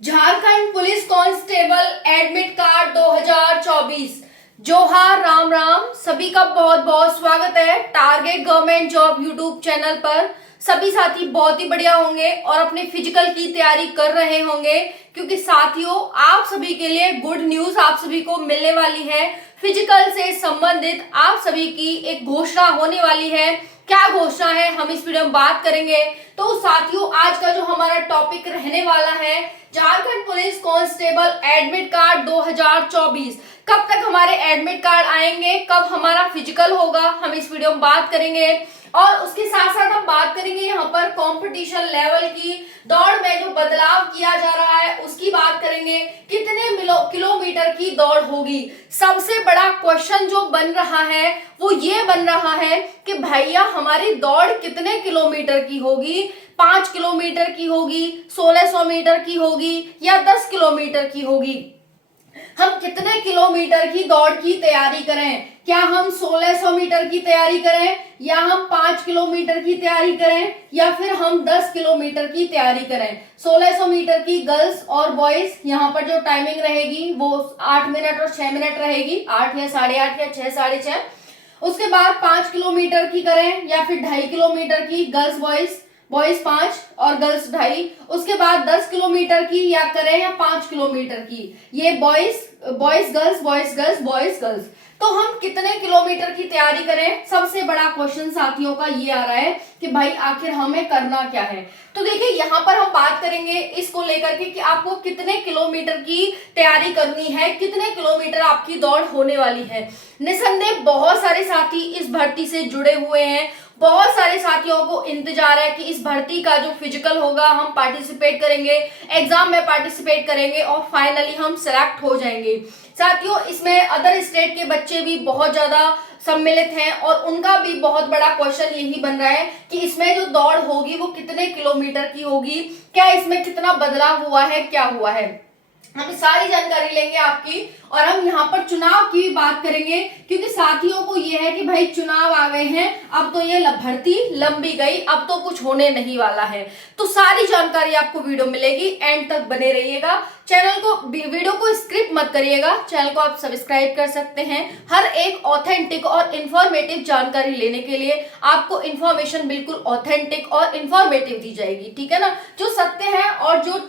Jharkhand police constable admit card 2024। जोहार, राम राम। सभी का बहुत बहुत स्वागत है target government job YouTube channel पर। सभी साथी बहुत ही बढ़िया होंगे और अपने फिजिकल की तैयारी कर रहे होंगे, क्योंकि साथियों आप सभी के लिए गुड न्यूज आप सभी को मिलने वाली है। फिजिकल से संबंधित आप सभी की एक घोषणा होने वाली है। क्या घोषणा है हम इस वीडियो में बात करेंगे। तो साथियों आज का जो हमारा टॉपिक रहने वाला है, Jharkhand police constable admit card 2024। कब तक हमारे एडमिट कार्ड आएंगे, कब हमारा फिजिकल होगा, हम इस वीडियो में बात करेंगे। और उसके साथ साथ हम बात करेंगे यहाँ पर कंपटीशन लेवल की, दौड़ में जो बदलाव किया जा रहा है उसकी बात करेंगे। कितने किलोमीटर की दौड़ होगी। सबसे बड़ा क्वेश्चन जो बन रहा है वो ये बन रहा है कि भैया हमारी दौड़ कितने किलोमीटर की होगी। 5 किलोमीटर की होगी, 1600 मीटर की होगी या 10 किलोमीटर की होगी। हम कितने किलोमीटर की दौड़ की तैयारी करें। क्या हम 1600 मीटर की तैयारी करें, या हम 5 किलोमीटर की तैयारी करें, या फिर हम 10 किलोमीटर की तैयारी करें। 1600 मीटर की गर्ल्स और बॉयज, यहाँ पर जो टाइमिंग रहेगी वो 8 मिनट और 6 मिनट रहेगी, 8 या 8:30 या 6 6:30। उसके बाद 5 किलोमीटर की करें या फिर 2.5 किलोमीटर की, गर्ल्स बॉयज, बॉयज 5 और गर्ल्स 2.5। उसके बाद 10 किलोमीटर की या करें या 5 किलोमीटर की, ये boys boys girls, boys girls, boys girls. तो हम कितने किलोमीटर की तैयारी करें, सबसे बड़ा क्वेश्चन साथियों का ये आ रहा है कि भाई आखिर हमें करना क्या है। तो देखिए यहाँ पर हम बात करेंगे इसको लेकर के कि आपको कितने किलोमीटर की तैयारी करनी है, कितने किलोमीटर आपकी दौड़ होने वाली है। निसंदेह बहुत सारे साथी इस भर्ती से जुड़े हुए हैं। बहुत सारे साथियों को इंतजार है कि इस भर्ती का जो फिजिकल होगा हम पार्टिसिपेट करेंगे, एग्जाम में पार्टिसिपेट करेंगे और फाइनली हम सिलेक्ट हो जाएंगे। साथियों इसमें अदर स्टेट के बच्चे भी बहुत ज्यादा सम्मिलित हैं और उनका भी बहुत बड़ा क्वेश्चन यही बन रहा है कि इसमें जो दौड़ होगी वो कितने किलोमीटर की होगी, क्या इसमें कितना बदलाव हुआ है, क्या हुआ है। हम सारी जानकारी लेंगे आपकी और हम यहाँ पर चुनाव की बात करेंगे, क्योंकि साथियों को ये है कि भाई चुनाव आ गए हैं, अब तो ये भर्ती लंबी गई, अब तो कुछ होने नहीं वाला है। तो सारी जानकारी आपको वीडियो मिलेगी, एंड तक बने रहिएगा। चैनल को, वीडियो को स्क्रिप्ट मत करिएगा, चैनल को आप सब्सक्राइब कर सकते हैं। हर एक ऑथेंटिक और इंफॉर्मेटिव जानकारी लेने के लिए आपको इंफॉर्मेशन बिल्कुल ऑथेंटिक और इंफॉर्मेटिव दी जाएगी, ठीक है ना। जो सत्य है और जो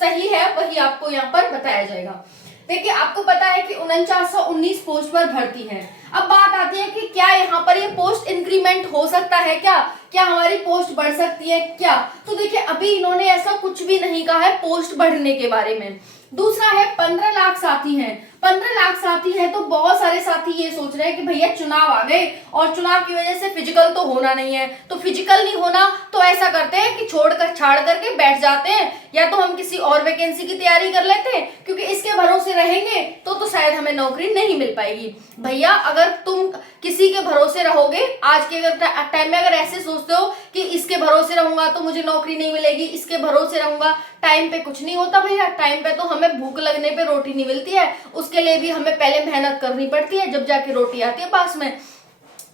सही है वही आपको यहाँ पर बताया जाएगा। देखिए आपको पता है कि 4919 पोस्ट पर भर्ती है। अब बात आती है कि क्या यहाँ पर ये पोस्ट इंक्रीमेंट हो सकता है, क्या हमारी पोस्ट बढ़ सकती है क्या। तो देखिए अभी इन्होंने ऐसा कुछ भी नहीं कहा है पोस्ट बढ़ने के बारे में। दूसरा है 15 लाख साथी हैं। 15 लाख साथी है तो बहुत सारे साथी ये सोच रहे हैं कि भैया चुनाव आ गए और चुनाव की वजह से फिजिकल तो होना नहीं है, तो फिजिकल नहीं होना तो ऐसा करते हैं कि छाड़ करके बैठ जाते हैं, या तो हम किसी और वैकेंसी की तैयारी कर लेते हैं, क्योंकि इसके भरोसे रहेंगे तो शायद हमें नौकरी नहीं मिल पाएगी। भैया अगर तुम किसी के भरोसे रहोगे, आज के अगर टाइम में अगर ऐसे सोचते हो कि इसके भरोसे रहूंगा तो मुझे नौकरी नहीं मिलेगी, इसके भरोसे रहूंगा, टाइम पे कुछ नहीं होता भैया। टाइम पे तो हमें भूख लगने पे रोटी नहीं मिलती है, उसके लिए भी हमें पहले मेहनत करनी पड़ती है, जब जाके रोटी आती है पास में।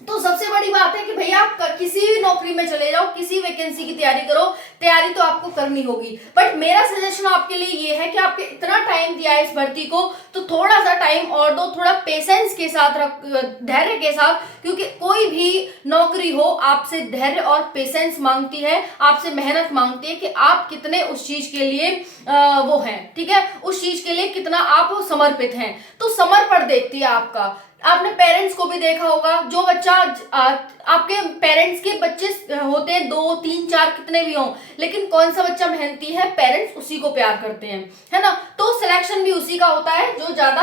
तो सबसे बड़ी बात है कि भैया आप किसी भी नौकरी में चले जाओ, किसी वैकेंसी की तैयारी करो, तैयारी तो आपको करनी होगी। बट मेरा सजेशन आपके लिए ये है कि आपके इतना टाइम दिया है इस भर्ती को, तो थोड़ा सा टाइम और दो, थोड़ा पेशेंस के साथ, धैर्य के साथ, क्योंकि कोई भी नौकरी हो आपसे धैर्य और पेशेंस मांगती है, आपसे मेहनत मांगती है कि आप कितने उस चीज के लिए वो हैं, ठीक है, उस चीज के लिए कितना आप समर्पित हैं। तो समर्पण देखती है आपका। आपने पेरेंट्स को भी देखा होगा, जो बच्चा आपके पेरेंट्स के बच्चे होते हैं 2 3 4 कितने भी हों, लेकिन कौन सा बच्चा मेहनती है, पेरेंट्स उसी को प्यार करते हैं, है ना। तो सिलेक्शन भी उसी का होता है जो ज्यादा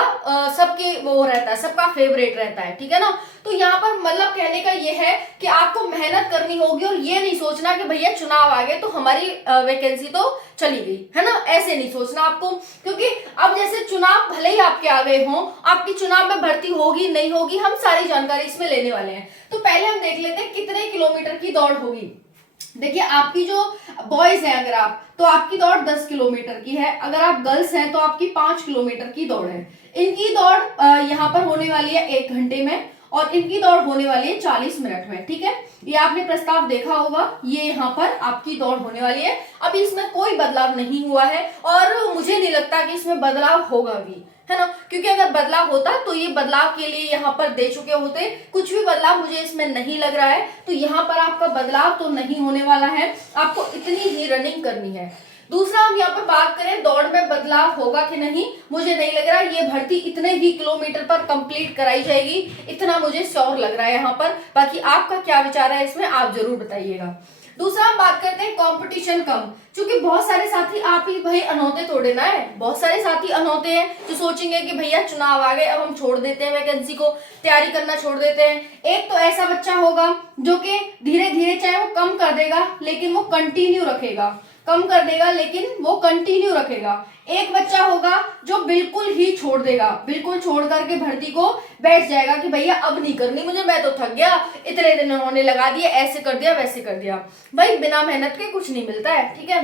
सबके वो रहता है, सबका फेवरेट रहता है, ठीक है ना। तो यहाँ पर मतलब कहने का ये है कि आपको मेहनत करनी होगी और ये नहीं सोचना कि भैया चुनाव आ गए तो हमारी वैकेंसी तो चली गई, है ना, ऐसे नहीं सोचना आपको। क्योंकि अब जैसे चुनाव भले ही आपके आ गए हों, आपकी चुनाव में भर्ती होगी नहीं होगी, हम सारी जानकारी इसमें लेने वाले हैं। तो पहले हम देख लेते हैं कितने किलोमीटर की दौड़ होगी। देखिए आपकी जो बॉयज हैं अगर आप, तो आपकी दौड़ 10 किलोमीटर की है, अगर आप गर्ल्स हैं तो आपकी 5 किलोमीटर की दौड़ है। इनकी दौड़ यहाँ पर होने वाली है 1 घंटे में, और इनकी दौड़ होने वाली है 40 मिनट में। ठीक है, ये आपने प्रस्ताव देखा होगा, ये यहाँ पर आपकी दौड़ होने वाली है। अभी इसमें कोई बदलाव नहीं हुआ है और मुझे नहीं लगता कि इसमें बदलाव होगा भी, है ना, क्योंकि अगर बदलाव होता तो ये बदलाव के लिए यहाँ पर दे चुके होते। कुछ भी बदलाव मुझे इसमें नहीं लग रहा है, तो यहाँ पर आपका बदलाव तो नहीं होने वाला है, आपको इतनी ही रनिंग करनी है। दूसरा, हम यहाँ पर बात करें दौड़ में बदलाव होगा कि नहीं, मुझे नहीं लग रहा। ये भर्ती इतने ही किलोमीटर पर कंप्लीट कराई जाएगी, इतना मुझे श्योर लग रहा है यहाँ पर। बाकी आपका क्या विचार है इसमें, आप जरूर बताइएगा। दूसरा, हम बात करते हैं कंपटीशन कम, क्योंकि बहुत सारे साथी, आप ही भाई अनौते थोड़े ना है, बहुत सारे साथी अनौते हैं जो सोचेंगे कि भैया चुनाव आ गए, अब हम छोड़ देते हैं वैकेंसी को, तैयारी करना छोड़ देते हैं। एक तो ऐसा बच्चा होगा जो कि धीरे धीरे चाहे वो कम कर देगा लेकिन वो कंटिन्यू रखेगा, कम कर देगा लेकिन वो कंटिन्यू रखेगा। एक बच्चा होगा जो बिल्कुल ही छोड़ देगा, बिल्कुल छोड़ करके भर्ती को बैठ जाएगा कि भैया अब नहीं करनी मुझे, मैं तो थक गया, इतने दिन उन्होंने लगा दिए, ऐसे कर दिया वैसे कर दिया। भाई बिना मेहनत के कुछ नहीं मिलता है। ठीक है,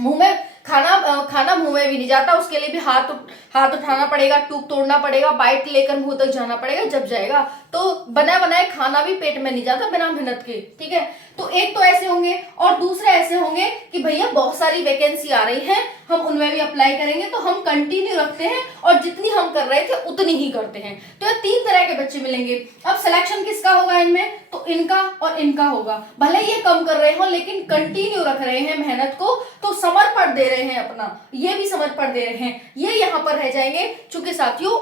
मुंह में खाना मुंह में भी नहीं जाता, उसके लिए भी हाथ उठाना पड़ेगा, टूक तोड़ना पड़ेगा, बाइट लेकर मुंह तक जाना पड़ेगा, जब जाएगा। तो बना बनाए खाना भी पेट में नहीं जाता बिना मेहनत के। ठीक है, तो एक तो ऐसे होंगे और दूसरे ऐसे होंगे कि भैया बहुत सारी वैकेंसी आ रही है, हम उनमें भी अप्लाई करेंगे, तो हम कंटिन्यू रखते हैं और जितनी हम कर रहे थे उतनी ही करते हैं। तो ये तीन तरह के बच्चे मिलेंगे। अब सिलेक्शन किसका होगा इनमें, तो इनका और इनका होगा। भले ये कम कर रहे हो लेकिन कंटिन्यू रख रहे हैं मेहनत को, तो समर्पण दे रहे हैं अपना, ये भी समर्पण दे रहे हैं, ये यहाँ पर रह जाएंगे। चूंकि साथियों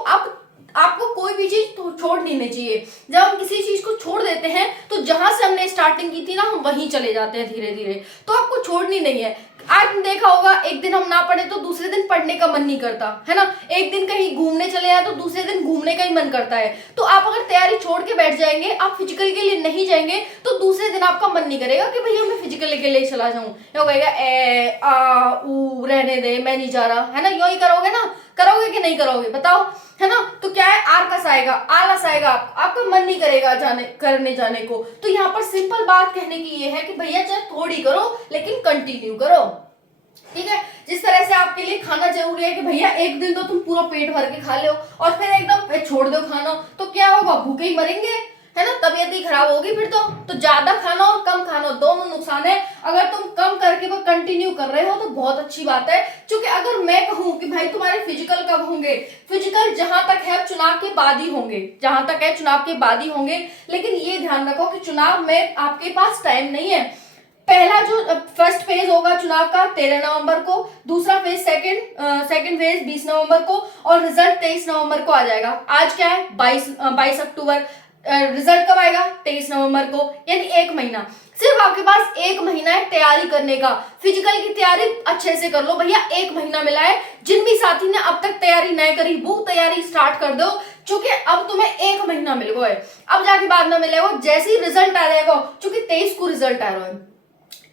आपको कोई भी चीज छोड़ नहीं चाहिए। जब हम किसी चीज को छोड़ देते हैं तो जहां से हमने स्टार्टिंग की थी ना, हम वहीं चले जाते हैं धीरे धीरे, तो आपको छोड़नी नहीं है। आज देखा होगा, एक दिन हम ना पढ़े तो दूसरे दिन पढ़ने का मन नहीं करता है ना, एक दिन कहीं घूमने चले जाए तो दूसरे दिन घूमने का ही मन करता है। तो आप अगर तैयारी छोड़ के बैठ जाएंगे, आप फिजिकल के लिए नहीं जाएंगे, तो दूसरे दिन आपका मन नहीं करेगा कि भैया मैं फिजिकल के लिए चला जाऊं, या कहेगा ए आ ऊ रहने दे, मैं नहीं जा रहा, है ना। यूं ही करोगे ना, करोगे कि नहीं करोगे बताओ, है ना। तो क्या है, आलस आएगा, आलस आएगा, आपका मन नहीं करेगा करने जाने को। तो यहाँ पर सिंपल बात कहने की ये है कि भैया चाहे थोड़ी करो लेकिन कंटिन्यू करो। ठीक है, जिस तरह से आपके लिए खाना जरूरी है कि भैया एक दिन तो तुम पूरा पेट भर के खा लो और फिर एकदम छोड़ दो खाना, तो क्या होगा, भूखे ही मरेंगे, है ना, तबीयत ही खराब होगी फिर तो ज्यादा खाना और कम खाना दोनों नुकसान है। अगर तुम कम करके वो कंटिन्यू कर रहे हो तो बहुत अच्छी बात है। क्योंकि अगर मैं कहूं कि भाई तुम्हारे फिजिकल कब होंगे, फिजिकल जहां तक है चुनाव के बाद ही होंगे, जहां तक है चुनाव के बाद ही होंगे। लेकिन ये ध्यान रखो कि चुनाव में आपके पास टाइम नहीं है। पहला जो फर्स्ट फेज होगा चुनाव का 13 नवंबर को, दूसरा फेज सेकंड फेज 20 नवंबर को, और रिजल्ट 23 नवंबर को आ जाएगा। आज क्या है, 22 अक्टूबर, रिजल्ट कब आएगा, 23 नवंबर को, यानी एक महीना। सिर्फ आपके पास एक महीना है तैयारी करने का। फिजिकल की तैयारी अच्छे से कर लो भैया, एक महीना मिला है। जिन भी साथी ने अब तक तैयारी नहीं करी वो तैयारी स्टार्ट कर दो, क्योंकि अब तुम्हें एक महीना मिल गया है, अब जाके बाद में मिलेगा जैसे ही रिजल्ट आ जाएगा। क्योंकि 23 को रिजल्ट आ रहा है,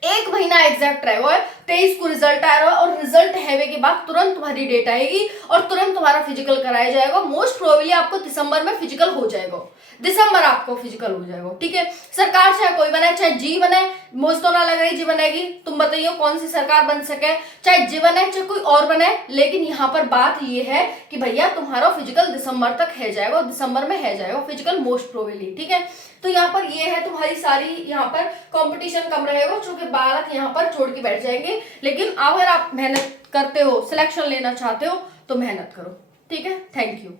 एक महीना एग्जैक्ट रहेगा है, 23 को रिजल्ट आ रहा है, और रिजल्ट हैवे के बाद तुरंत तुम्हारी डेट आएगी और तुरंत तुम्हारा फिजिकल कराया जाएगा। मोस्ट प्रोबेबली आपको दिसंबर में फिजिकल हो जाएगा, दिसंबर आपको फिजिकल हो जाएगा। ठीक है, सरकार चाहे कोई बने, चाहे जी बने, मुझे तो ना लग रही जी बनेगी, तुम बताइए कौन सी सरकार बन सके, चाहे जी बने चाहे कोई और बने। लेकिन यहाँ पर बात ये है कि भैया तुम्हारा फिजिकल दिसंबर तक है जाएगा, दिसंबर में है जाएगा फिजिकल मोस्ट प्रोबेबली। ठीक है, तो यहाँ पर ये है तुम्हारी सारी, यहाँ पर कंपटीशन कम रहेगा, क्योंकि बालक यहाँ पर छोड़ के बैठ जाएंगे। लेकिन अगर आप मेहनत करते हो, सिलेक्शन लेना चाहते हो तो मेहनत करो। ठीक है, थैंक यू।